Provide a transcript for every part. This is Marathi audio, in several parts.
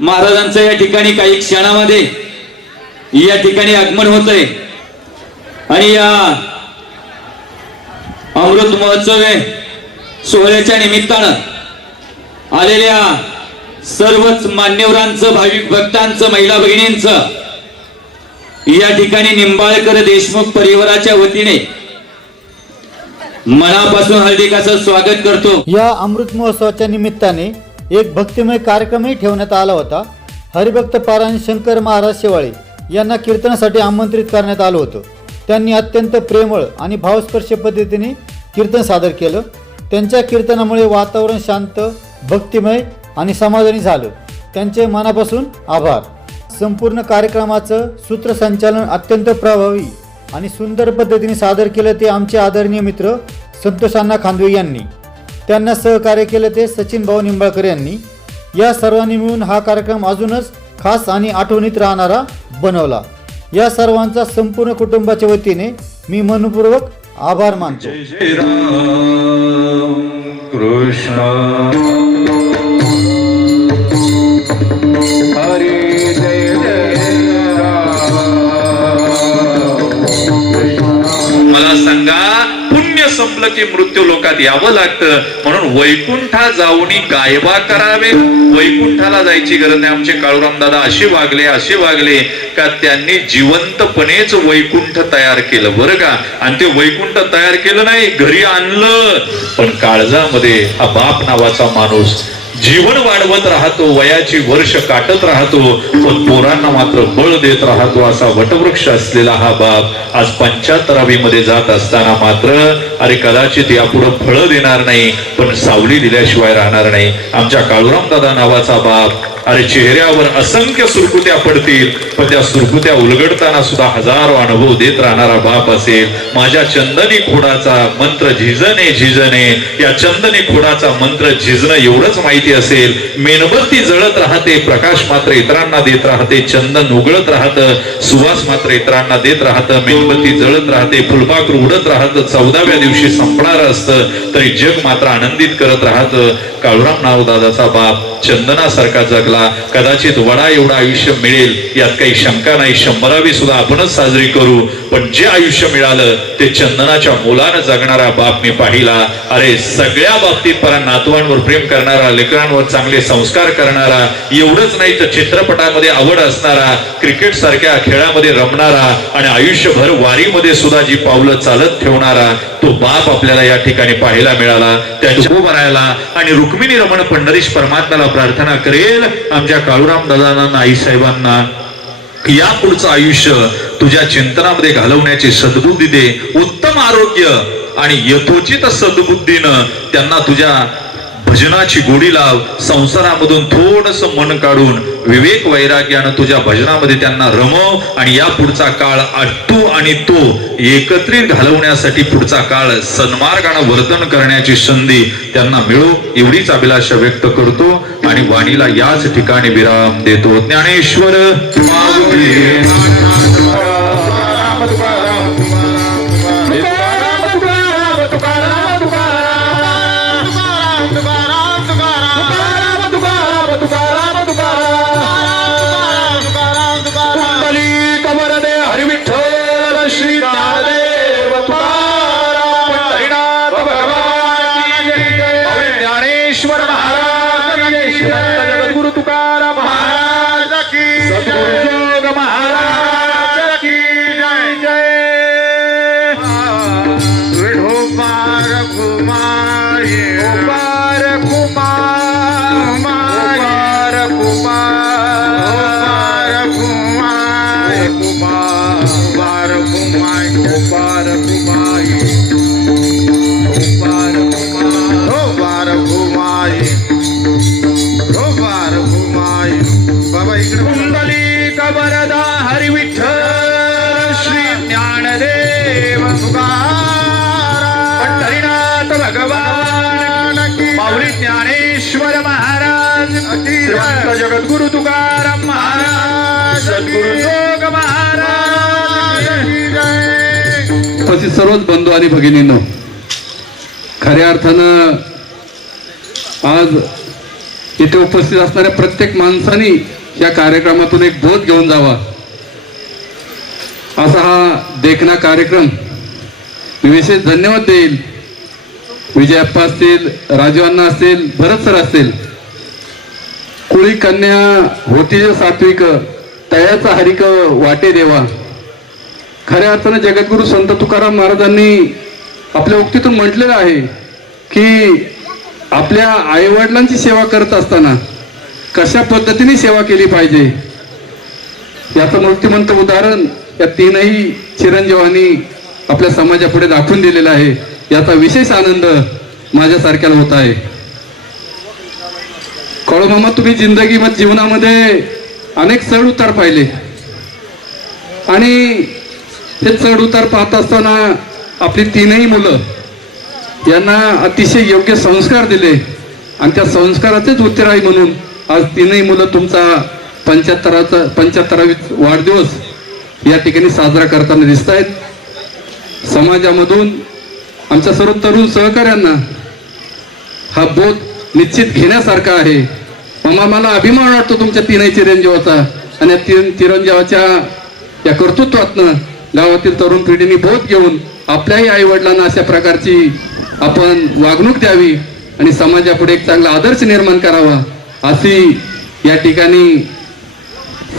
महाराजांचं या ठिकाणी काही क्षणामध्ये या ठिकाणी आगमन होतंय. आणि या अमृत महोत्सव सोहळ्याच्या निमित्तानं आलेल्या सर्वच मान्यवरांचं भाविक भक्तांचं महिला भगिनींचं या ठिकाणी निंबाळकर देशमुख परिवाराच्या वतीने मनापासून हार्दिकाचं स्वागत करतो. या अमृत महोत्सवाच्या निमित्ताने एक भक्तिमय कार्यक्रमही ठेवण्यात आला होता. हरिभक्त पारायण शंकर महाराज शेवाळे यांना कीर्तनासाठी आमंत्रित करण्यात आलं होतं. त्यांनी अत्यंत प्रेमळ आणि भावस्पर्श पद्धतीने कीर्तन सादर केलं. त्यांच्या कीर्तनामुळे वातावरण शांत भक्तिमय आणि समाधानी झालं. त्यांचे मनापासून आभार. संपूर्ण कार्यक्रमाचं सूत्रसंचालन अत्यंत प्रभावी आणि सुंदर पद्धतीने सादर केलं ते आमचे आदरणीय मित्र संतोष अण्णा खांदवे यांनी. त्यांना सहकार्य केलं ते सचिन भाऊ निंबाळकर यांनी. या सर्वांनी मिळून हा कार्यक्रम अजूनच खास आणि आठवणीत राहणारा बनवला. या सर्वांचा संपूर्ण कुटुंबाच्या वतीने मी मनपूर्वक आभार मानतो. कृष्ण. संपलं की मृत्यू लोकात यावं लागतं. म्हणून वैकुंठा जाऊन गायबा करावे. वैकुंठाला जायची गरज नाही. आमचे काळूराम दादा असे वागले असे वागले का त्यांनी जिवंतपणेच वैकुंठ तयार केलं. बरं का? आणि ते वैकुंठ तयार केलं नाही घरी आणलं. पण काळजामध्ये हा बाप नावाचा माणूस जीवन वाढवत राहतो वयाची वर्ष काटत राहतो पण पोरांना मात्र बळ देत राहतो असा वटवृक्ष असलेला हा बाप आज पंच्याहत्तरावी मध्ये जात असताना मात्र अरे कदाचित यापुढे फळं देणार नाही पण सावली दिल्याशिवाय राहणार नाही. आमच्या काळूराम दादा नावाचा बाप अरे चेहऱ्यावर असंख्य सुरकुत्या पडतील पण त्या सुरकुत्या उलगडताना सुद्धा हजारो अनुभव देत राहणारा बाप असेल. माझ्या चंदनी खोडाचा मंत्र झिजणे झिजणे. या चंदनी खोडाचा मंत्र झिजणं एवढंच माहिती असेल मेणबत्ती जळत राहते प्रकाश मात्र इतरांना देत राहते चंदन उगळत राहतं सुवास मात्र इतरांना देत राहतं मेणबत्ती जळत राहते फुलपाखरू उडत राहतं चौदाव्या दिवशी संपणार असतं तरी जग मात्र आनंदित करत राहतं. काळुराम नाव दादाचा बाप चंदनासारखा जगला. कदाचित वडा एवढं आयुष्य मिळेल यात काही शंका नाही शंभरावी सुद्धा आपणच साजरी करू. पण जे आयुष्य मिळालं ते चंदनाच्या मुलानं जगणारा बाप मी पाहिला. अरे सगळ्या बाबतीत परा नातवांवर प्रेम करणारा लेकरांवर चांगले संस्कार करणारा एवढंच नाही तर चित्रपटामध्ये आवड असणारा क्रिकेट सारख्या खेळामध्ये रमणारा आणि आयुष्यभर वारीमध्ये सुद्धा जी पावलं चालत ठेवणारा तो बाप आपल्याला या ठिकाणी पाहायला मिळाला. त्यांच्या उभं राहायला आणि रुक्मिणी रमण पंढरीश परमात्म्याला प्रार्थना करेल आमच्या काळूराम दादांना आई साहेबांना. या पुढचं आयुष्य तुझ्या चिंतनामध्ये घालवण्याची सद्बुद्धी दे. उत्तम आरोग्य आणि यथोचित सद्बुद्धीनं त्यांना तुझ्या भजनाची गोडी लाव संसारामधून थोडस मन काढून विवेक वैराग्यानं तुझ्या भजनामध्ये त्यांना रमव आणि या पुढचा काळ तू आणि तो एकत्रित घालवण्यासाठी पुढचा काळ सन्मार्गानं वर्तन करण्याची संधी त्यांना मिळो एवढीच अभिलाषा व्यक्त करतो आणि वाणीला याच ठिकाणी विराम देतो. ज्ञानेश्वर तुकाराम महाराज की सर्वच बंधू आणि भगिनींनो खऱ्या अर्थानं आज इथे उपस्थित असणाऱ्या प्रत्येक माणसाने या कार्यक्रमातून एक बोध घेऊन जावा. असा हा देखना कार्यक्रम मी विशेष धन्यवाद देईल. विजयप्पा असतील राजू अण्णा असतील भरत सर असतील. कुळी कन्या होती सात्विक तयाचा हरिक वाटे देवा. खऱ्या अर्थानं जगद्गुरु संत तुकाराम महाराजांनी आपल्या उक्तीतून म्हटलेलं आहे की आपल्या आईवडिलांची सेवा करत असताना कशा पद्धतीने सेवा केली पाहिजे? याचं मूर्तिमंत उदाहरण या तीनही चिरंजीवांनी आपल्या समाजापुढे दाखवून दिलेलं आहे. याचा विशेष आनंद माझ्यासारख्याला होत आहे. कळोमामा तुम्ही जिंदगी जीवनामध्ये अनेक चढ उतार पाहिले. आणि ते चढ उतार पाहत असताना आपली तीनही मुलं यांना अतिशय योग्य संस्कार दिले. आणि त्या संस्काराचेच उत्तराई म्हणून आज तीनही मुलं तुमचा पंच्याहत्तराचा पंच्याहत्तरावी वाढदिवस या ठिकाणी साजरा करताना दिसत आहेत समाजामधून आमच्या सर्व तरुण सहकाऱ्यांना हा बोध निश्चित घेण्यासारखा आहे. मग मला अभिमान वाटतो तुमच्या तीनही चिरंजीवाचा आणि या तीन चिरंजीवाच्या या कर्तृत्वातनं गावातील तरुण पिढीने बोध घेऊन आपल्याही आई वडिलांना अशा प्रकारची आपण वागणूक द्यावी आणि समाजापुढे एक चांगला आदर्श निर्माण करावा अशी या ठिकाणी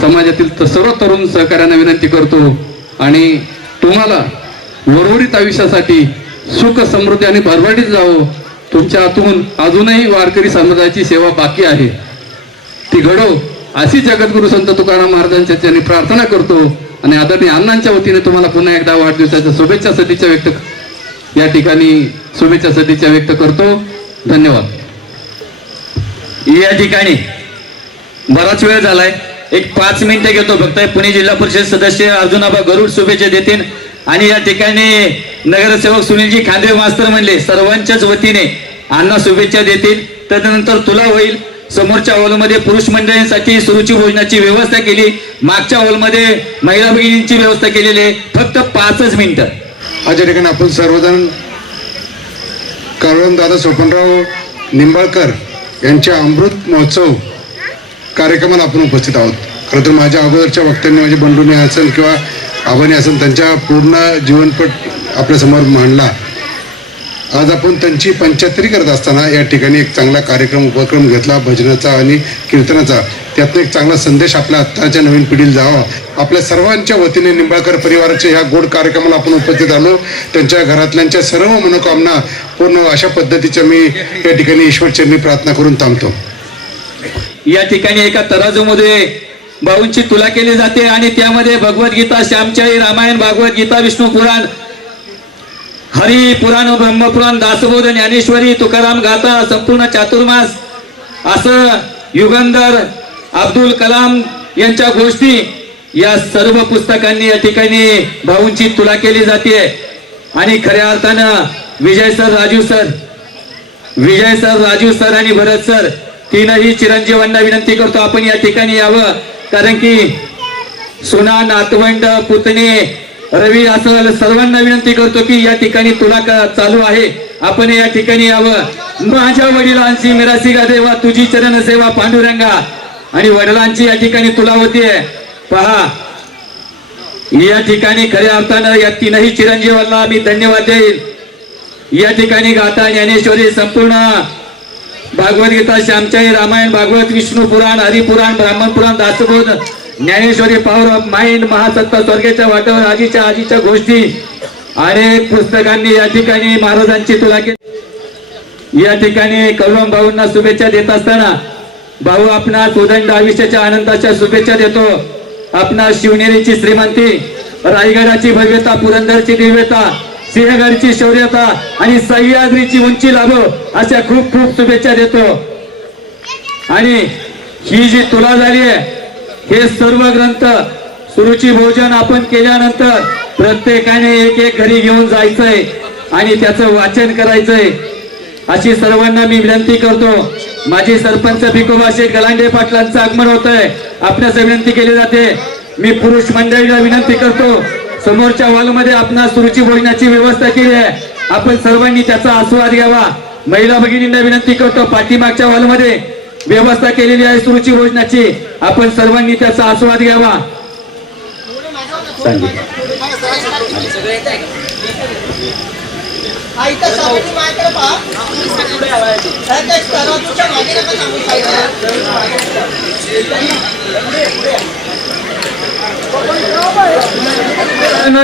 समाजातील सर्व तरुण सहकार्यांना विनंती करतो. आणि तुम्हाला उर्वरित आयुष्यासाठी सुख समृद्धी आणि भरभराटीत जावो. तुमच्या हातून अजूनही वारकरी समाजाची सेवा बाकी आहे. ती घडो अशी जगद्गुरु संत तुकाराम महाराजांच्या प्रार्थना करतो. आणि आदरणीय अण्णांच्या वतीने तुम्हाला पुन्हा एकदा वाढदिवसाच्या शुभेच्छा सदिच्छा व्यक्त या ठिकाणी शुभेच्छा सदिच्छा व्यक्त करतो. धन्यवाद. या ठिकाणी बराच वेळ झालाय. एक पाच मिनिटं घेतो फक्त. पुणे जिल्हा परिषद सदस्य अर्जुनाबा गरुड शुभेच्छा देतील. आणि या ठिकाणी नगरसेवक सुनीलजी खांदे मास्तर म्हणले सर्वांच्याच वतीने अण्णा शुभेच्छा देतील. त्यानंतर तुला होईल. समोरच्या हॉलमध्ये पुरुष मंडळींसाठी सुरुची भोजनाची व्यवस्था केली. मागच्या हॉलमध्ये महिला भगिनींची व्यवस्था केलेली आहे. फक्त पाचच मिनिटं. आज या ठिकाणी आपण सर्वजण काळवम दादा सोपनराव निंबाळकर यांच्या अमृत महोत्सव कार्यक्रमाला आपण उपस्थित आहोत. खरं तर माझ्या अगोदरच्या वक्त्यांनी म्हणजे बंडूने असेल किंवा आबाने असेल त्यांच्या पूर्ण जीवनपट आपल्यासमोर मांडला. आज आपण त्यांची पंच्याहत्तरी करत असताना या ठिकाणी एक चांगला कार्यक्रम उपक्रम घेतला भजनाचा आणि कीर्तनाचा. त्यातनं एक चांगला संदेश आपल्या आत्ताच्या नवीन पिढीला जावा. आपल्या सर्वांच्या वतीने निंबाळकर परिवाराच्या ह्या गोड कार्यक्रमाला आपण उपस्थित आलो. त्यांच्या घरातल्यांच्या सर्व मनोकामना पूर्ण अशा पद्धतीच्या मी या ठिकाणी ईश्वरचरणी प्रार्थना करून थांबतो. या ठिकाणी एका तराजूमध्ये भाऊंची तुला केली जाते आणि त्यामध्ये भगवद्गीता श्यामचारी रामायण भागवत गीता विष्णू पुराण हरी पुराण ब्रह्मपुराण दासबोध ज्ञानेश्वरी तुकाराम गाथा संपूर्ण चातुर्मास. असं युगंधर अब्दुल कलाम यांच्या गोष्टी या सर्व पुस्तकांनी या ठिकाणी भाऊंची तुला केली जाते. आणि खऱ्या अर्थानं Vijay sir Raju sir Vijay sir Raju sir आणि भरत सर तीनही चिरंजीवांना विनंती करतो आपण या ठिकाणी यावं. कारण की सुना नातवंड पुतणे रवी असं सर्वांना विनंती करतो की या ठिकाणी तुला चालू आहे. आपण या ठिकाणी यावं. माझ्या वडिलांची मिरासी देवा तुझी चरण सेवा पांडुरंगा. आणि वडिलांची या ठिकाणी तुला होतीये पहा. या ठिकाणी खऱ्या अर्थानं या तीनही चिरंजीवांना मी धन्यवाद देईल. या ठिकाणी गाता ज्ञानेश्वरी संपूर्ण भागवत गीता श्यामचारी रामायण भागवत विष्णू पुराण हरिपुराण ब्राह्मण पुराण Dasbodh Dnyaneshwari power of mind महासत्ता स्वर्गाच्या वाटावर आजीच्या आजीच्या गोष्टी. अनेक पुस्तकांनी या ठिकाणी महाराजांची तुला केली या ठिकाणी कलम भाऊंना शुभेच्छा देत असताना भाऊ आपणास उदंड आयुष्याच्या आनंदाच्या शुभेच्छा देतो. आपणास शिवनेरीची श्रीमंती रायगडाची भव्यता पुरंदरची दिव्यता सिंहगडची शौर्यता आणि सह्याद्रीची उंची लाभो अशा खूप खूप शुभेच्छा देतो. आणि ही जी तुला झाली आहे हे सर्व ग्रंथ सुरुची भोजन आपण केल्यानंतर प्रत्येकाने एक एक घरी घेऊन जायचंय आणि त्याचं वाचन करायचंय. अशी सर्वांना मी विनंती करतो. माझी सरपंच भिकोबा शेठ गलांडे पाटलांचं आगमन होत आहे आपल्यास विनंती केली जाते. मी पुरुष मंडळीला विनंती करतो. समोरच्या हॉलमध्ये आपणास सुरुची भोजनाची व्यवस्था केली आहे. आपण सर्वांनी त्याचा आस्वाद घ्यावा. महिला भगिनींना विनंती करतो. पाठीमागच्या हॉलमध्ये व्यवस्था केलेली आहे सुरुची भोजनाची. आपण सर्वांनी त्याचा आस्वाद घ्यावा.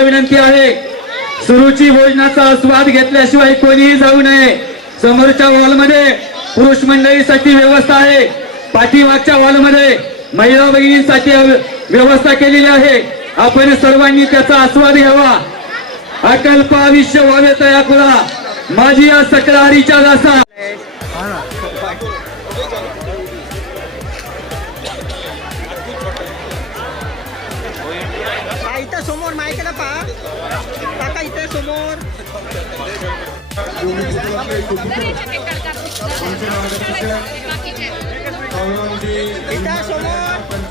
विनंती आहे सुरुची भोजनाचा आस्वाद घेतल्याशिवाय कोणीही जाऊ नये. समोरच्या हॉलमध्ये पुरुष मंडळीसाठी व्यवस्था आहे. पाठीमागच्या हॉलमध्ये महिला भगिनींसाठी व्यवस्था केलेली आहे. आपण सर्वांनी त्याचा आस्वाद घ्यावा. अकल्प आयुष्य व्हावे तया कुळा माझी या सक्रारीच्या दासा. समोर माहिती ना पहा काका इथे समोर इथं समोर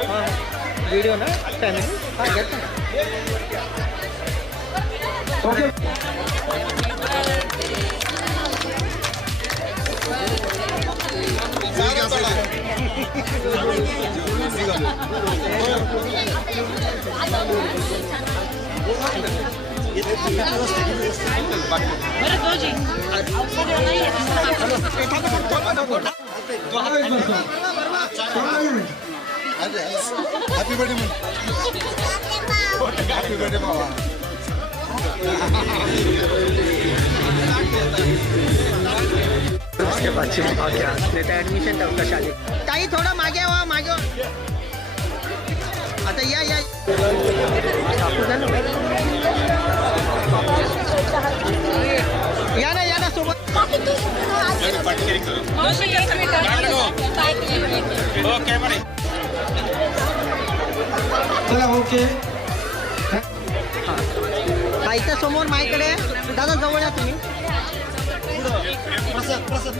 व्हिडिओ ना? फॅमिली हां घेतो ऍडमिशन कशा आली ताई थोडं मागे व्हा मागे. आता या या। या ना या ना सोबत हा इथं समोर माझ्याकडे दादा जवळ या तुम्ही.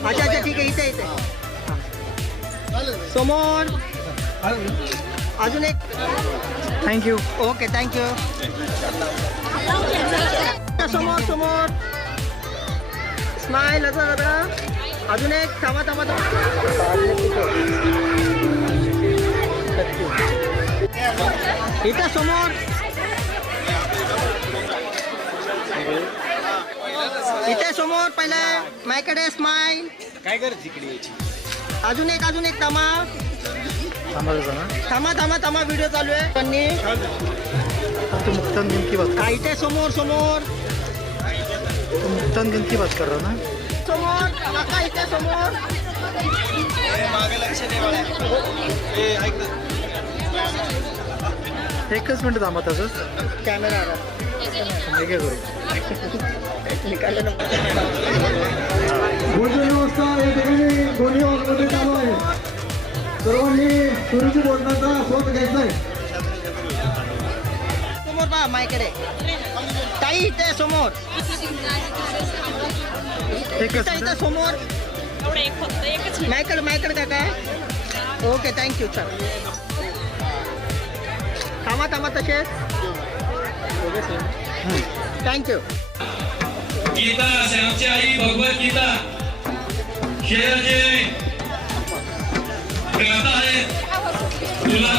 अच्छा अच्छा ठीक आहे इथे इथे. समोर. अजून एक. थँक्यू ओके थँक्यू समोर समोर. स्माईल असं दादा. अजून एक. थांबा थांबा थांबा. इथं समोर. इथे समोर पहिला माझ्याकडे स्माईल काय कर तिकडे अजून एक अजून एक थांबा. थांबा थांबा थांबा व्हिडिओ चालू आहे. त्यांनी हा, इथे समोर समोर. समोर काका इथे समोर. एकच मिनिट थांबा तसंच कॅमेरा निकाल ना भोजन व्यवस्था या ठिकाणी दोन्ही हॉलमध्ये चालू आहे सर्वांनी सुरुची भोजनाचा आस्वाद घ्यायचा आहे समोर पहा माझ्याकडे ताई इथे समोर. इथं इथं समोर. माझ्याकडे माझ्याकडे काका. ओके थँक्यू सर थांबा थांबा तसेच. थँक्यू गीता श्यामची आई भगवत गीता. हे जे. ग्रंथ आहेत. तुला